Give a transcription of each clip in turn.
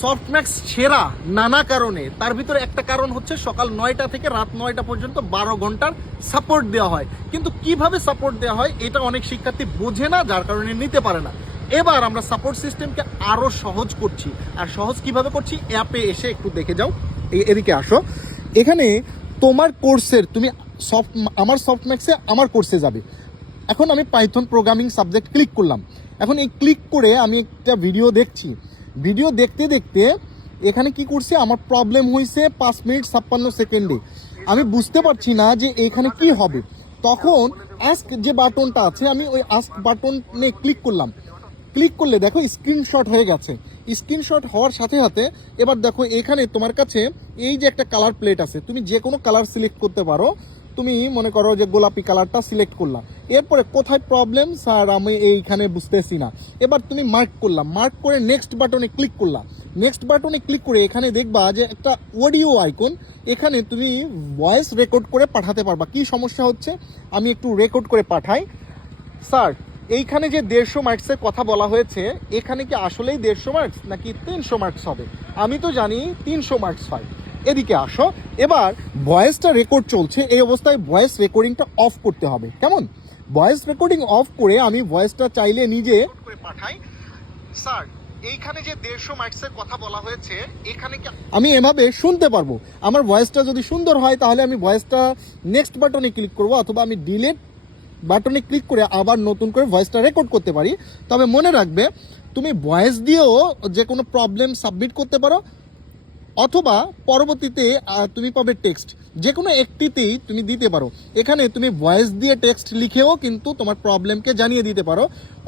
Softmax সেরা নানা কারণে, তার ভিতরে একটা কারণ হচ্ছে সকাল 9টা থেকে রাত 9টা পর্যন্ত 12 ঘন্টার সাপোর্ট দেওয়া হয়। কিন্তু কিভাবে সাপোর্ট দেওয়া হয় এটা অনেক শিক্ষার্থী বোঝে না, যার কারণে নিতে পারে না। এবার আমরা সাপোর্ট সিস্টেমকে আরও সহজ করছি। আর সহজ কিভাবে করছি, অ্যাপে এসে একটু দেখে যাও। এদিকে আসো, এখানে তোমার কোর্সের তুমি আমার সফটম্যাক্সে আমার কোর্সে যাবে। এখন আমি পাইথন প্রোগ্রামিং সাবজেক্ট ক্লিক করলাম। এখন এই ক্লিক করে আমি একটা ভিডিও দেখছি। ভিডিও দেখতে দেখতে এখানে কি করছে, আমার প্রবলেম হয়েছে 5 মিনিট 56 সেকেন্ডে। আমি বুঝতে পারছি না যে এখানে কি হবে। তখন আস্ক যে বাটনটা আছে, আমি ওই আস্ক বাটনে ক্লিক করলাম। ক্লিক করলে দেখো স্ক্রিনশট হয়ে গেছে। স্ক্রিনশট হওয়ার সাথে সাথে এবার দেখো এখানে তোমার কাছে এই যে একটা কালার প্লেট আছে, তুমি যে কোনো কালার সিলেক্ট করতে পারো। তুমি মনে করো যে গোলাপি কালারটা সিলেক্ট করলাম। এরপরে কোথায় প্রবলেম স্যার আমি এইখানে বুঝতেছি না, এবার তুমি মার্ক করলাম। মার্ক করে নেক্সট বাটনে ক্লিক করলাম। নেক্সট বাটনে ক্লিক করে এখানে দেখবা যে একটা অডিও আইকন, এখানে তুমি ভয়েস রেকর্ড করে পাঠাতে পারবা। কি সমস্যা হচ্ছে, আমি একটু রেকর্ড করে পাঠাই। স্যার এইখানে যে 150 মার্কসের কথা বলা হয়েছে, এখানে কি আসলেই 150 মার্কস নাকি 300 মার্কস হবে? আমি তো জানি 300 মার্কস হয়। এদিকে আসো, এবার ভয়েসটা রেকর্ড চলছে, এই অবস্থায় ভয়েস রেকর্ডিংটা অফ করতে হবে। কেমন? ভয়েস রেকর্ডিং অফ করে আমি ভয়েসটা চাইলে নিজে পাঠাই। স্যার এইখানে যে 150 মার্কসের কথা বলা হয়েছে, এখানে কি আমি এভাবে শুনতে পারবো? আমার ভয়েসটা যদি সুন্দর হয় তাহলে আমি ভয়েসটা নেক্সট বাটনে ক্লিক করবো, অথবা আমি ডিলিট বাটনে ক্লিক করে আবার নতুন করে ভয়েসটা রেকর্ড করতে পারি। তবে মনে রাখবে, তুমি ভয়েস দিয়েও যে কোনো প্রবলেম সাবমিট করতে পারো, অথবা পরবর্তীতে তুমি পাবে টেক্সট, যে কোনো একটিতেই তুমি দিতে পারো। এখানে তুমি ভয়েস দিয়ে টেক্সট লিখেও কিন্তু তোমার প্রবলেমকে জানিয়ে দিতে পারো,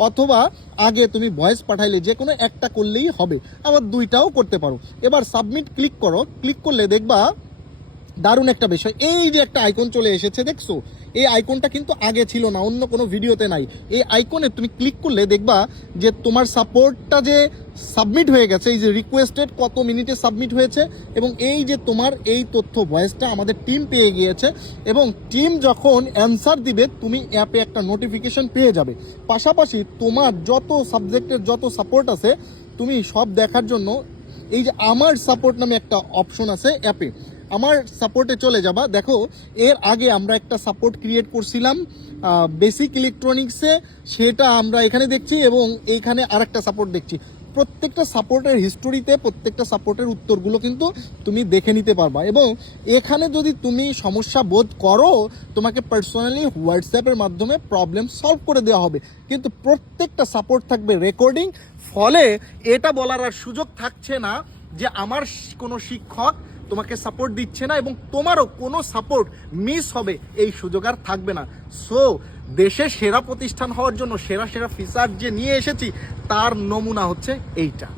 অথবা আগে তুমি ভয়েস পাঠাইলে যে কোনো একটা করলেই হবে, আবার দুইটাও করতে পারো। এবার সাবমিট ক্লিক করো। ক্লিক করলে দেখবা দারুণ একটা বিষয়, এই যে একটা আইকন চলে এসেছে, দেখছো? এই আইকনটা কিন্তু আগে ছিল না, অন্য কোনো ভিডিওতে নাই। এই আইকনে তুমি ক্লিক করলে দেখবা যে তোমার সাপোর্টটা যে সাবমিট হয়ে গেছে, এই যে রিকোয়েস্টেড কত মিনিটে সাবমিট হয়েছে, এবং এই যে তোমার এই তথ্য ভয়েসটা আমাদের টিম পেয়ে গিয়েছে। এবং টিম যখন অ্যান্সার দিবে, তুমি অ্যাপে একটা নোটিফিকেশন পেয়ে যাবে। পাশাপাশি তোমার যত সাবজেক্টের যত সাপোর্ট আছে, তুমি সব দেখার জন্য এই যে আমার সাপোর্ট নামে একটা অপশন আছে অ্যাপে, আমার সাপোর্টে চলে যাবা। দেখো এর আগে আমরা একটা সাপোর্ট ক্রিয়েট করছিলাম বেসিক ইলেকট্রনিক্সে, সেটা আমরা এখানে দেখছি, এবং এইখানে আরেকটা সাপোর্ট দেখছি। প্রত্যেকটা সাপোর্টের হিস্টোরিতে প্রত্যেকটা সাপোর্টের উত্তরগুলো কিন্তু তুমি দেখে নিতে পারবা। এবং এখানে যদি তুমি সমস্যা বোধ করো, তোমাকে পার্সোনালি হোয়াটসঅ্যাপের মাধ্যমে প্রবলেম সলভ করে দেওয়া হবে। কিন্তু প্রত্যেকটা সাপোর্ট থাকবে রেকর্ডিং, ফলে এটা বলার আর সুযোগ থাকছে না যে আমার কোনো শিক্ষক তোমাকে সাপোর্ট দিচ্ছে না, এবং তোমারও কোনো সাপোর্ট মিস হবে, এই সুযোগ আর থাকবে না। সো দেশের সেরা প্রতিষ্ঠান হওয়ার জন্য সেরা সেরা ফিচার যে নিয়ে এসেছি, তার নমুনা হচ্ছে এইটা।